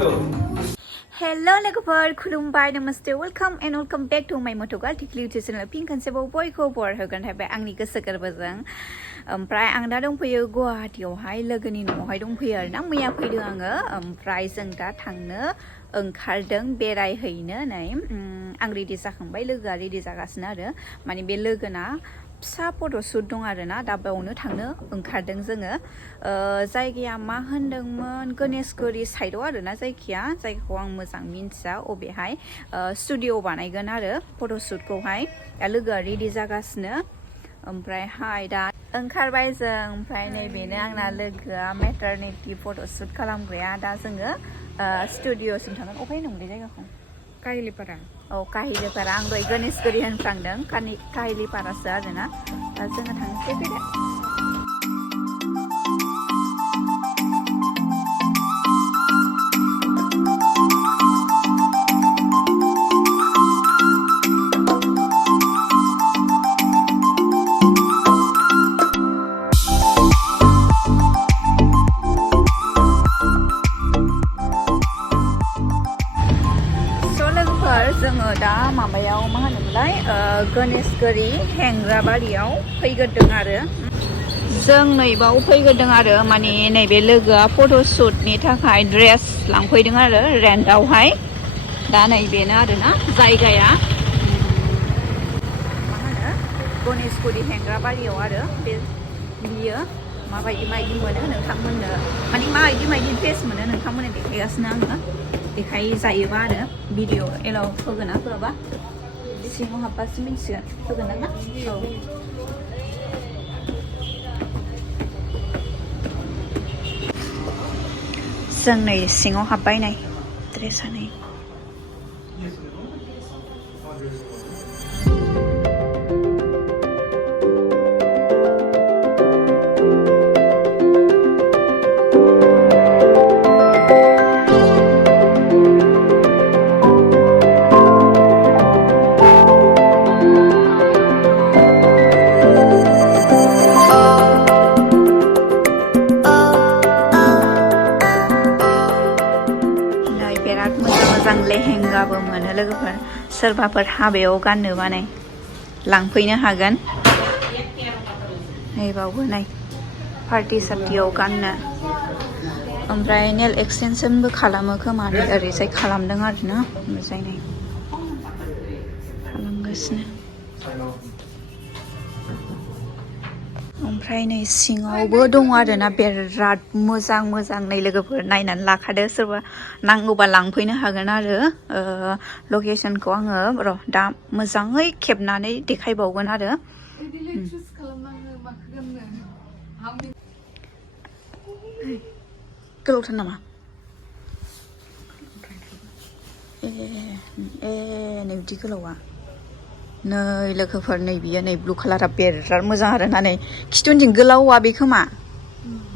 Hello लोगोफोर खुलुमबाय नमस्ते welcome and welcome back to माय मट'गाल टिक्लि इउटुब चेनेल फिन खनसेबाव बयखौ बर होगोन थाबाय आंनि गोसो गोरबोजों ओमफ्राय आं दा दंफैयो गुवाहाटीयावहाय लोगोनि न'आवहाय दंफैयो आरोना मैया फैदों आङो ओमफ्राय जों दा थांनो ओंखारदों बेरायहैनो नै आं रेडि जाखांबाय लोगोआ रेडि जागासिनो आरो माने बे लोगोना फिसा फट'शुट दं आरोना दा बेयावनो थांनो ओंखारदों जोङो जायगाया मा होनदोंमोन गणेशगुरि साइडआव आरोना जायगाखौ आं मोजां मिन्थिया अबेहाय स्टुडिअ बानायगोन आरो फट'शुटखौहाय दा लोगोआ रेडि जागासिनो ओमफ्रायहाय दा ओंखारबाय जों ओमफ्राय नैबेनो आंना लोगोआ मेटारनिटि फट'शुट खालामग्राया दा जोङो स्टुडिअसिम थांगोन अबेहाय होनोमोनलाय जायगाखौ काहिलिपारा औ काहिलिपारा आं दहाय गणेशगुरि होनफ्लांदों काहिलिपारासो आरोना दा जोङो थांनोसै फैदो जोङो दा माबायाव मा होनोमोनलाय गणेशगुरि हेंग्राबारियाव फैग्रोदों आरो जों नैबाव फैग्रोदों आरो माने नैबे लोगोआ फट'शुटनि थाखाय ड्रेस लांफैदों आरो रेन्टआवहाय दा नैबेनो आरोना जायगाया मा होनो गणेशगुरि हेंग्राबारियाव आरो बियो माबायदि मोनो नोंथांमोननो माने माबायदि ड्रेस मोनो नोंथांमोननो देखायगासिनो आङो देखायजायोबा आरो भिडिअ एलाव होगोन ना होआबा सिङाव हाबबासो मिन्थिगोन होगोन ना औ जों नै सिङाव हाबबाय नै ड्रेसा नै लेहेंगाबो मोनो लोगोफोर सोरबाफोर हाबायाव गाननोबा नै लांफैनो हागोन नैबावबो नै पार्टि सार्टियाव गाननो ओमफ्राय नेल एक्सटेनसनबो खालामो खोमा नै ओरैजाय खालामदों आरोना ओमफ्राय नै खालामगासिनो ओमफ्राय नै सिङावबो दङ आरोना बिराद मोजां नै लोगोफोर नायनानै लाखादो सोरबा नांगौबा लांफैनो हागोन आरो लकेसनखौ आङो र' दा मोजाङै खेबनानै देखायबावगोन आरो गोलावथार नामा नै बिदि गोलावा नै लोगोफोर नै बियो नै ब्लु कालारा बिराद मोजां आरोना नै खिथुउनथिं गोलावा बे खोमा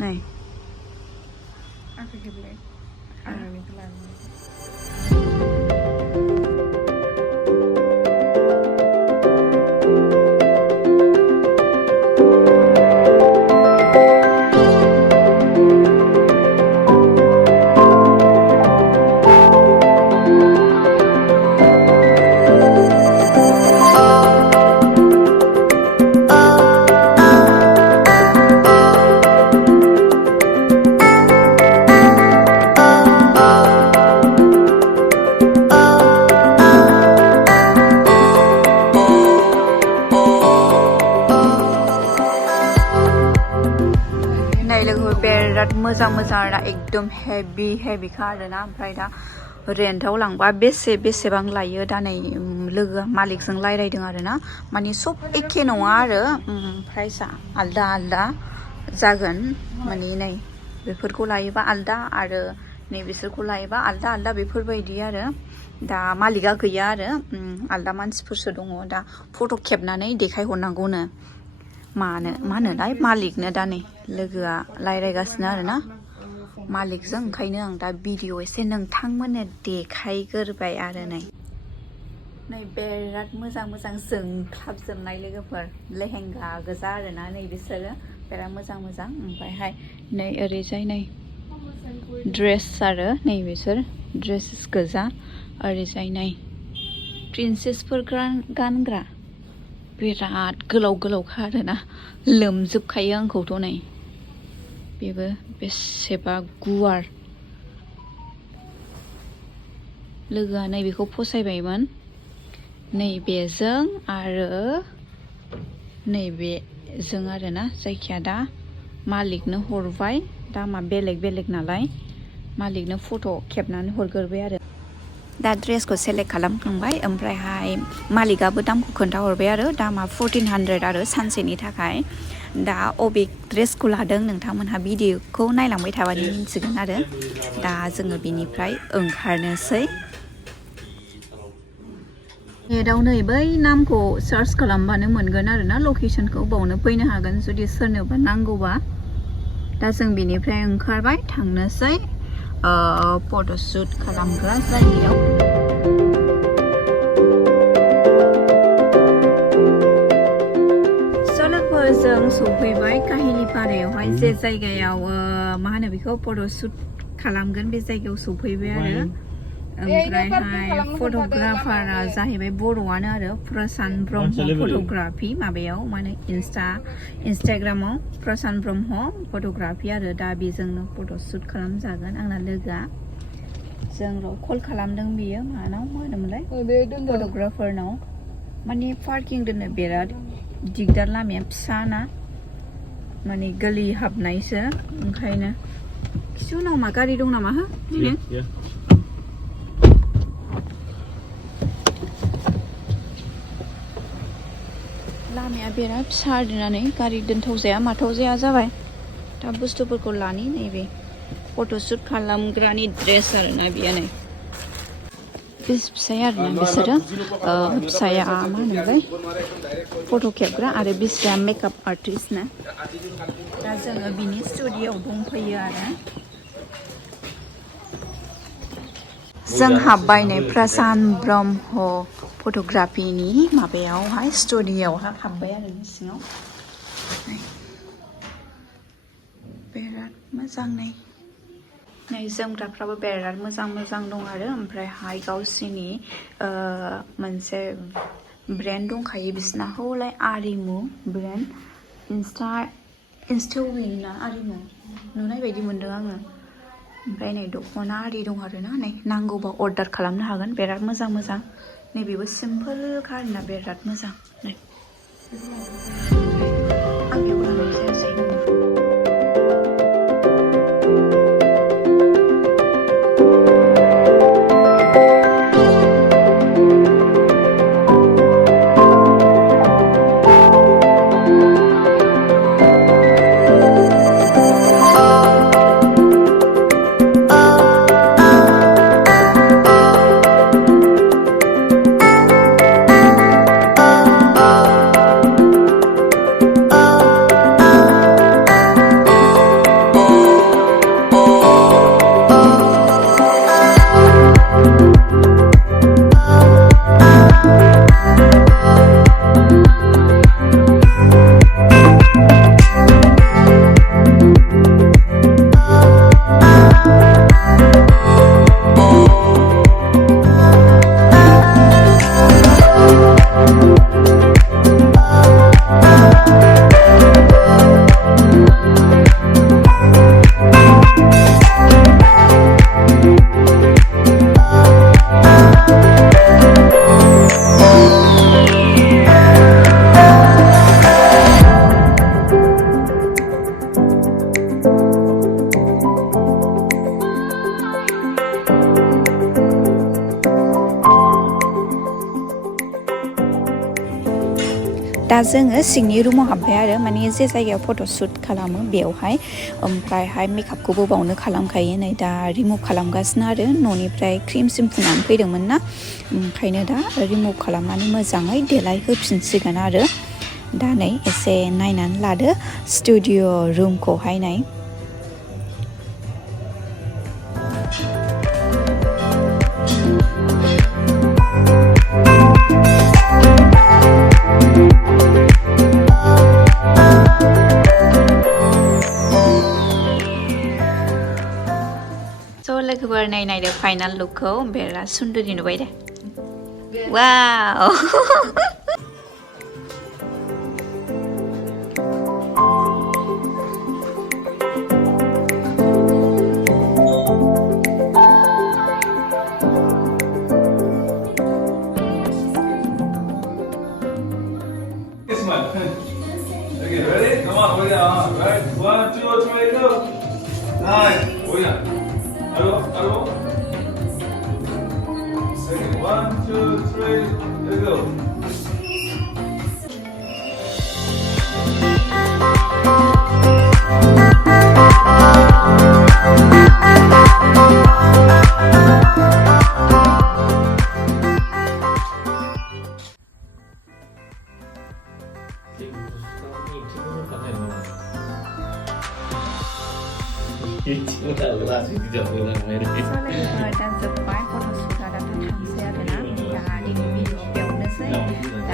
नै बिराद मोजां आरोना एकदम हेभिखा आरोना ओमफ्राय दा रेन्टआव लांबा बेसेबां लायो दा नै लोगो मालिकजों रायज्लायदों आरोना माने सब एखे नङा आरो प्राइसआ आलदा जागोन माने नै बेफोरखौ लायोबा आलदा आरो नै बिसोरखौ लायोबा आलदा बेफोरबायदि आरो दा मालिकआ गैया आरो आलदा मानसिफोरसो दङ दा फट' खेबनानै देखायहरनांगौनो मा होनोलाय मालिकनो दा नै लोगोआ रायज्लायगासिनो आरोना मालिकजों ओंखायनो आं दा भिडिअ एसे नोंथांमोननो देखायग्रोबाय आरो नै बिराद मोजां जोंख्लाबजोबनाय लोगोफोर लेहेंगा गोजा आरोना नै बिसोरो बिराद मोजां ओमफ्रायहाय नै ओरैजाय नै ड्रेस आरो नै बिसोर ड्रेस गोजा ओरैजाय नै प्रिन्सेसफोर गानग्रा बिराद गोलाव गोलावखा आरोना लोमजोबखायो आंखौथ' नै बेबो बेसेबा गुवार लोगोआ नैबेखौ फसायबायमोन नैबेजों आरो नैबेजों आरोना जायखिया दा मालिकनो हरबाय दामा बेलेग बेलेग नालाय मालिकनो फट' खेबनानै हरग्रोबाय आरो दा ड्रेसखौ सेलेक्ट खालामखांबाय ओमफ्रायहाय मालिकआबो दामखौ खोन्थाहरबाय आरो दामा 1400 आरो सानसेनि थाखाय दा अबे ड्रेसखौ लादों नोंथांमोनहा भिडिअखौ नायलांबाय थाबानो मिन्थिगोन आरो दा जोङो बिनिफ्राय ओंखारनोसै नेटआव नै बै नामखौ सार्च खालामबानो मोनगोन आरोना लकेसनखौ बावनो फैनो हागोन जुदि सोरनोबा नांगौबा दा जों बिनिफ्राय ओंखारबाय थांनोसै फट'शुट खालामग्रा जायगायाव जों सफैबाय काहिलिपारायावहाय जे जायगायाव मा होनो बेखौ फट'शुट खालामगोन बे जायगायाव सफैबाय आरो ओमफ्रायहाय फट'ग्राफारा जाहैबाय बर'आनो आरो प्रशान्त ब्रह्म फट'ग्राफि माबायाव माने इन्सटाग्रामाव प्रशान्त ब्रह्म फट'ग्राफि आरो दा बेजोंनो फट'शुट खालामजागोन आंना लोगोआ जों कल खालामदों बियो मानाव मा होनोमोनलाय फट'ग्राफारनाव माने पार्किं दोननो बिराद दिगदार लामाया फिसा ना माने गलि हाबनायसो ओंखायनो खिसु उनाव मा गारि दं नामा हो लामाया बिराद फिसा आरोना नै गारि दोनथाव जाया माथाव जाया जाबाय दा बुस्थुफोरखौ लानि नैबे फट'शुट खालामग्रानि ड्रेस आरोना बियो नै फिसाया आरोना बिसोरो फिसाया मा होनोमोनलाय फट' खेबग्रा आरो बिस्राया मेकआप आर्टिस्ट ना दा जोङो बिनि स्टुडिअ'आव दंफैयो आरो जों हाबबाय नै प्रशान्त ब्रह्म फट'ग्राफिनि माबायावहाय स्टुडिअ'आवहाय हाबबाय आरो सिङाव बिराद मोजां नै जोमग्राफ्राबो बिराद मोजां मोजां दं आरो ओमफ्रायहाय गावसिनि मोनसे ब्रेन्ड दंखायो बिसिना हलाय आरिमु ब्रेन्ड इन्स्टाविंना आरिमु नुनाय बायदि मोन्दों आङो ओमफ्राय नै दख'ना आरि दं आरोना नै नांगौबा अर्डार खालामनो हागोन बिराद मोजां मोजां नैबेबो सिम्पोलखा आरोना बिराद मोजां नै आं बेयाव लानाय जायासै दा जोङो सिंनि रुमाव हाबबाय आरो माने जे जायगायाव फट'शुट खालामो बेवहाय ओमफ्रायहाय मेकआपखौबो बावनो खालामखायो नै दा रिमुभ खालामगासिनो आरो न'निफ्राय क्रिम सिम फुननानै फैदोंमोन ना ओंखायनो दा रिमुभ खालामनानै मोजाङै देलायहोफिनसिगोन आरो दा नै एसे नायनानै लादो स्टुडिअ' रुमखौहाय नाय साबायखर नायदो फाइनाल लुकखौ बेराद सुन्दरि नुबाय दे वाव Okay, ready? Come on, over there. Right? 1, 2, 3, go. Nice. Over there. Hello. Okay, 1, 2, 3, there you go. So lagi dan surprise photoshoot ada datang saya dengan dah di video beयावनोसै